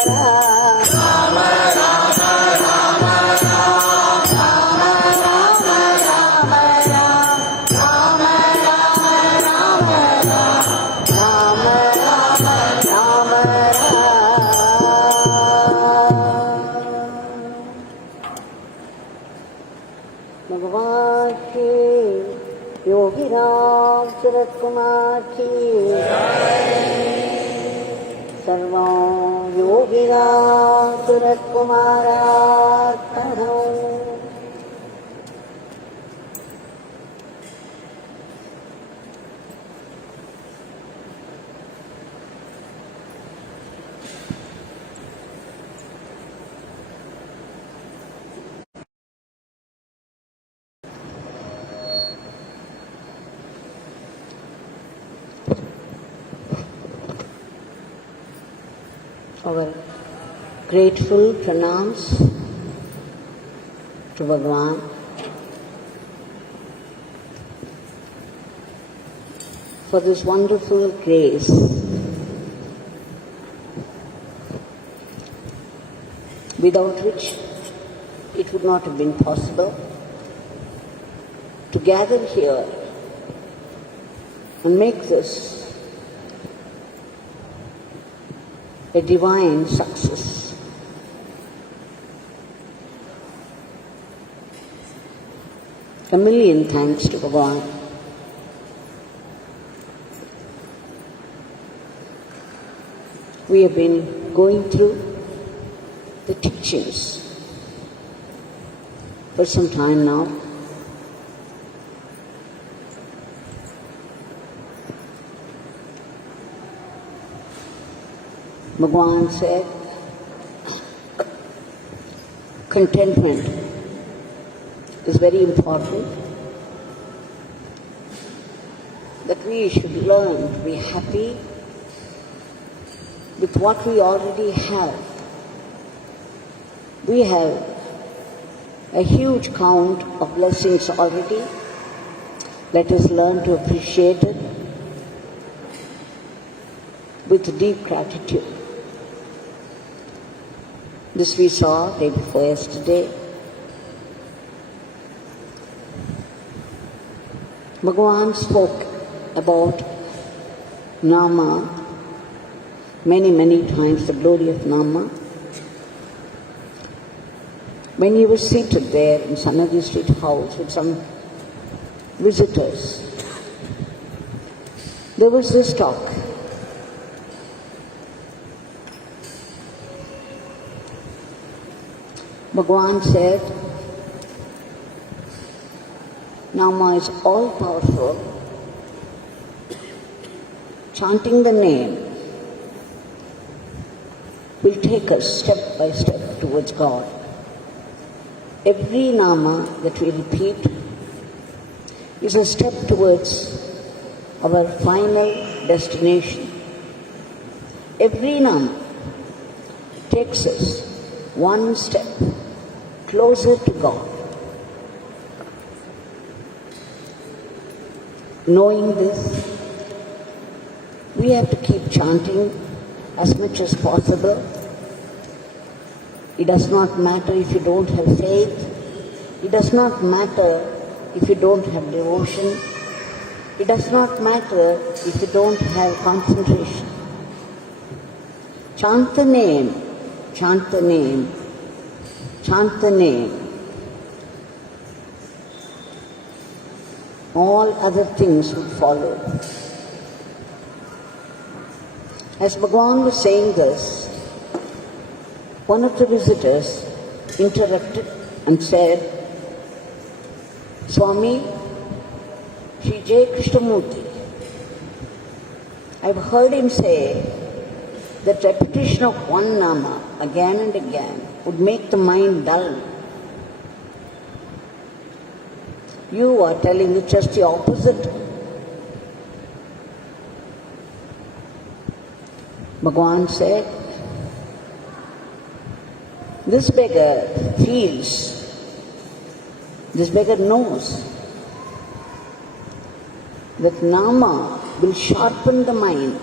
Bhagwan Shri Yogi Ramsuratkumar ki Sarvam Yogi Ramsuratkumar Ashram. Our grateful pranams to Bhagwan for this wonderful grace without which it would not have been possible to gather here and make this a divine success. A million thanks to Bhagwan. We have been going through the teachings for some time now. Bhagwan said, contentment is very important, that we should learn to be happy with what we already have. We have a huge count of blessings already. Let us learn to appreciate it with deep gratitude. This we saw day before yesterday. Bhagwan spoke about Nama many, many times, the glory of Nama. When he was seated there in Sanadi Street House with some visitors, there was this talk. Bhagwan said, Nama is all-powerful. Chanting the name will take us step by step towards God. Every Nama that we repeat is a step towards our final destination. Every Nama takes us one step closer to God. Knowing this, we have to keep chanting as much as possible. It does not matter if you don't have faith. It does not matter if you don't have devotion. It does not matter if you don't have concentration. Chant the name, chant the name, chant the name. All other things will follow. As Bhagwan was saying this, one of the visitors interrupted and said, Swami, Sri J. Krishnamurti, I've heard him say that repetition of one Nama again and again would make the mind dull. You are telling it just the opposite. Bhagwan said, this beggar feels, this beggar knows that Nama will sharpen the mind.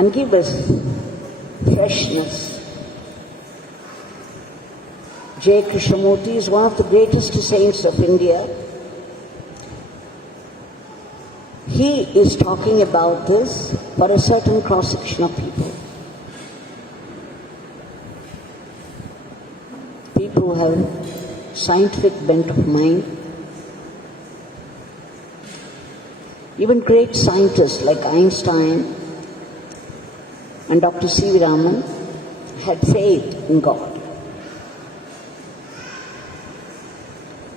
and give us freshness. J. Krishnamurti is one of the greatest saints of India. He is talking about this for a certain cross-section of people. People who have scientific bent of mind. Even great scientists like Einstein and Dr. C. V. Raman had faith in God.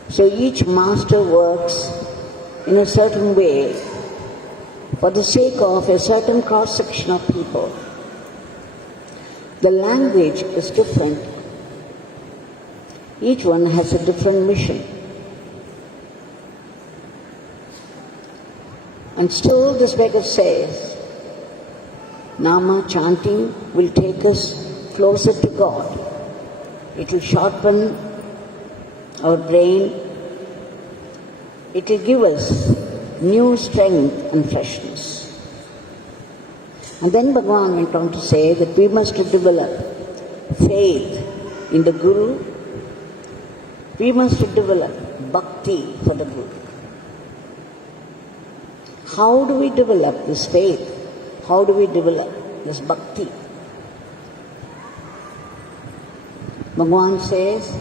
So each master works in a certain way for the sake of a certain cross-section of people. The language is different. Each one has a different mission. And still this beggar says, Nama, chanting, will take us closer to God. It will sharpen our brain. It will give us new strength and freshness. And then Bhagwan went on to say that we must develop faith in the Guru. We must develop bhakti for the Guru. How do we develop this faith? How do we develop this bhakti? Bhagwan says,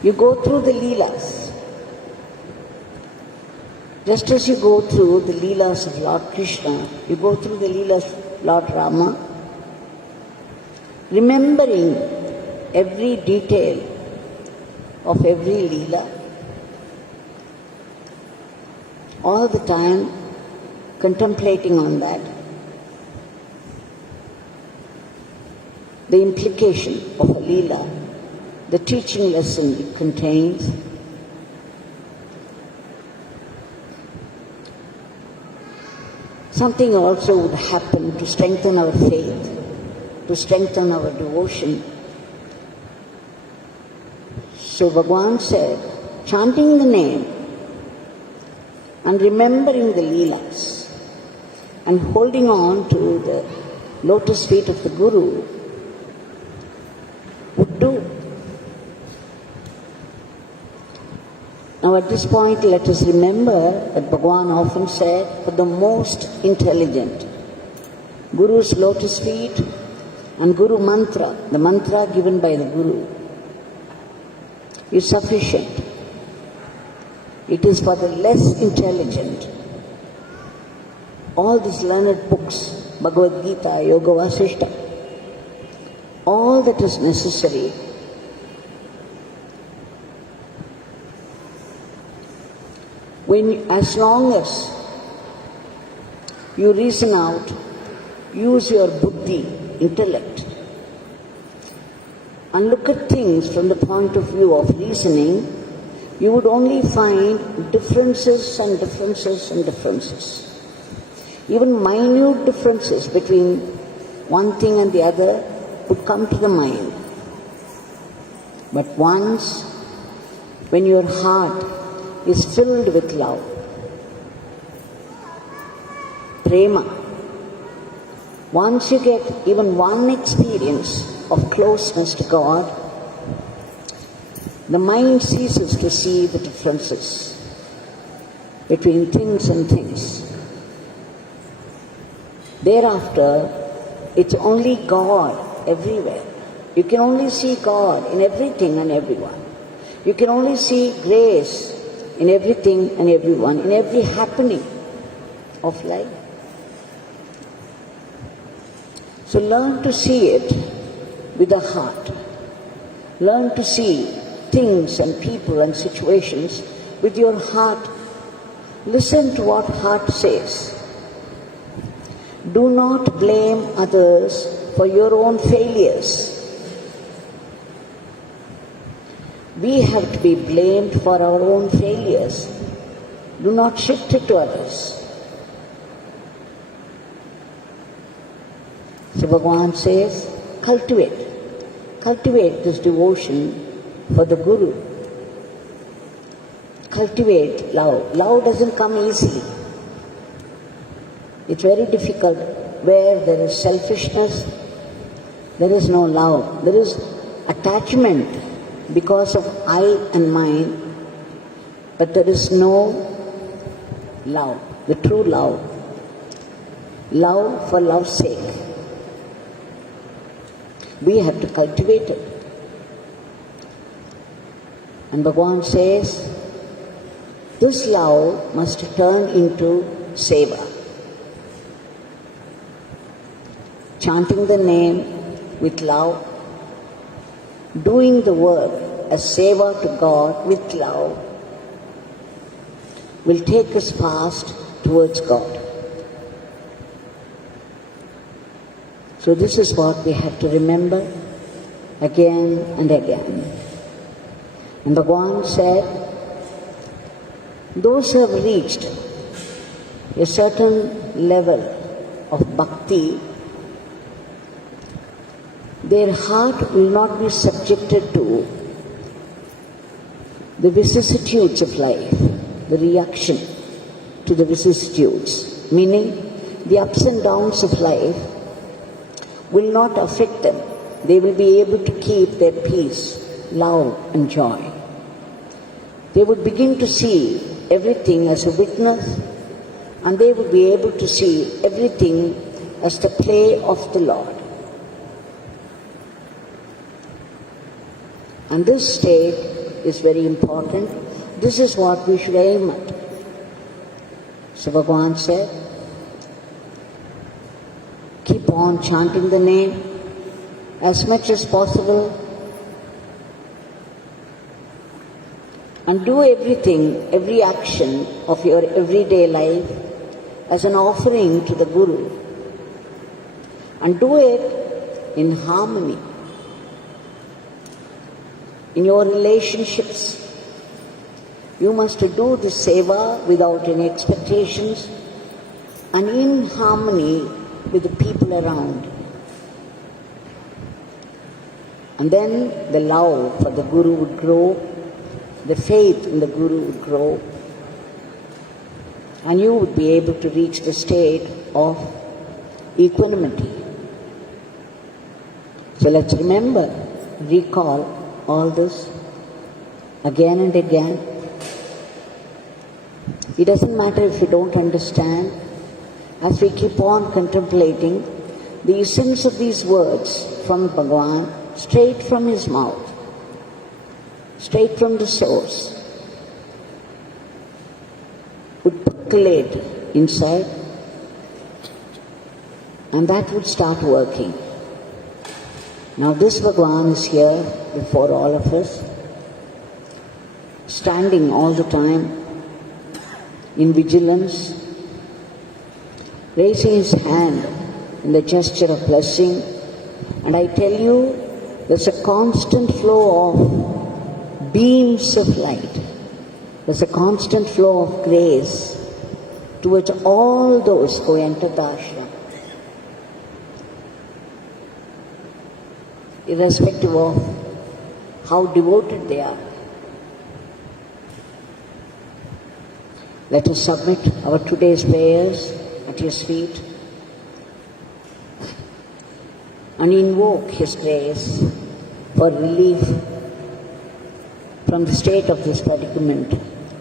you go through the Leelas. Just as you go through the Leelas of Lord Krishna, you go through the Leelas of Lord Rama, remembering every detail of every Leela, all the time contemplating on that. The implication of a Leela, the teaching lesson it contains, something also would happen to strengthen our faith, to strengthen our devotion. So Bhagwan said, chanting the name and remembering the Leelas and holding on to the lotus feet of the Guru would do. Now at this point let us remember that Bhagwan often said, for the most intelligent, Guru's lotus feet and Guru mantra, the mantra given by the Guru, is sufficient. It is for the less intelligent. All these learned books, Bhagavad Gita, Yoga Vasishta, all that is necessary as long as you reason out, use your buddhi, intellect, and look at things from the point of view of reasoning, you would only find differences and differences and differences. Even minute differences between one thing and the other would come to the mind. But once, when your heart is filled with love, prema, once you get even one experience of closeness to God, the mind ceases to see the differences between things and things. Thereafter, it's only God everywhere. You can only see God in everything and everyone. You can only see grace in everything and everyone, in every happening of life. So learn to see it with the heart. Learn to see things and people and situations with your heart. Listen to what heart says. Do not blame others for your own failures. We have to be blamed for our own failures. Do not shift it to others. So Bhagwan says, cultivate this devotion for the Guru. Cultivate love. Love doesn't come easily. It's very difficult where there is selfishness, there is no love. There is attachment because of I and mine, but there is no love, the true love. Love for love's sake. We have to cultivate it. And Bhagwan says, this love must turn into seva. Chanting the name with love, doing the work as seva to God with love, will take us fast towards God. So this is what we have to remember again and again. And Bhagwan said, those who have reached a certain level of bhakti, their heart will not be subjected to the vicissitudes of life, the reaction to the vicissitudes, meaning the ups and downs of life will not affect them. They will be able to keep their peace, love and joy. They would begin to see everything as a witness, and they would be able to see everything as the play of the Lord. And this state is very important. This is what we should aim at. So Bhagwan said, keep on chanting the name as much as possible and do everything, every action of your everyday life as an offering to the Guru, and do it in harmony in your relationships. You must do the seva without any expectations and in harmony with the people around. And then the love for the Guru would grow, the faith in the Guru would grow, and you would be able to reach the state of equanimity. So let's remember, recall all this again and again. It doesn't matter if you don't understand. As we keep on contemplating the essence of these words from Bhagwan, straight from his mouth, straight from the source, would percolate inside, and that would start working. Now this Bhagwan is here before all of us, standing all the time in vigilance, raising his hand in the gesture of blessing. And I tell you, there's a constant flow of beams of light. There's a constant flow of grace towards all those who enter the ashram, irrespective of how devoted they are. Let us submit our today's prayers at his feet and invoke his grace for relief from the state of this predicament,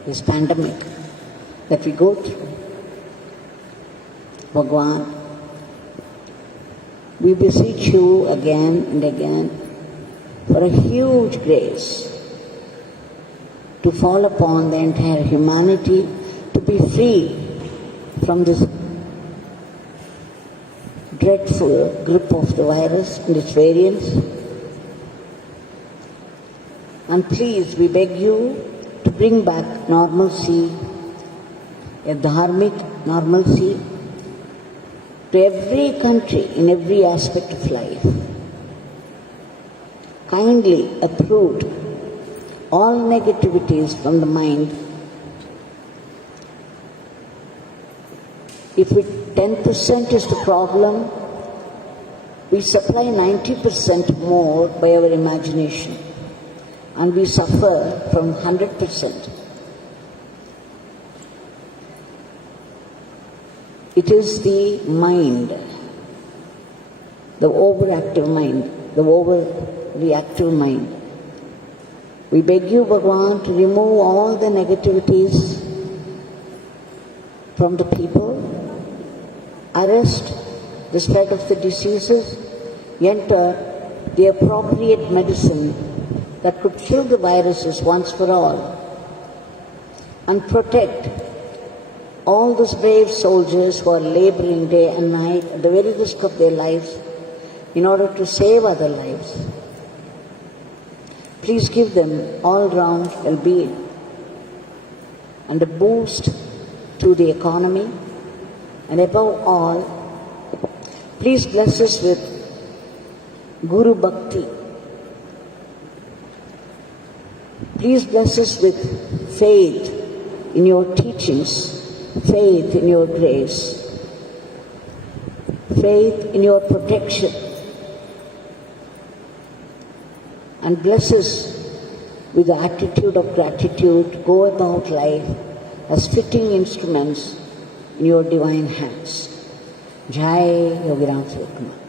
this pandemic that we go through. Bhagwan, we beseech you again and again for a huge grace to fall upon the entire humanity, to be free from this dreadful grip of the virus and its variants. And please, we beg you to bring back normalcy, a dharmic normalcy, to every country in every aspect of life. Kindly uproot all negativities from the mind. If 10% is the problem, we supply 90% more by our imagination, and we suffer from 100%. It is the mind the overactive mind, the overreactive mind. We beg you, Bhagwan, to remove all the negativities from the people, arrest the spread of the diseases, enter the appropriate medicine that could kill the viruses once for all, and protect all those brave soldiers who are laboring day and night at the very risk of their lives in order to save other lives. Please give them all-round well-being and a boost to the economy, and above all, please bless us with Guru Bhakti. Please bless us with faith in your teachings, faith in your grace, faith in your protection, and bless us with the attitude of gratitude to go about life as fitting instruments in your divine hands. Jai Yogi Ramsuratkumar.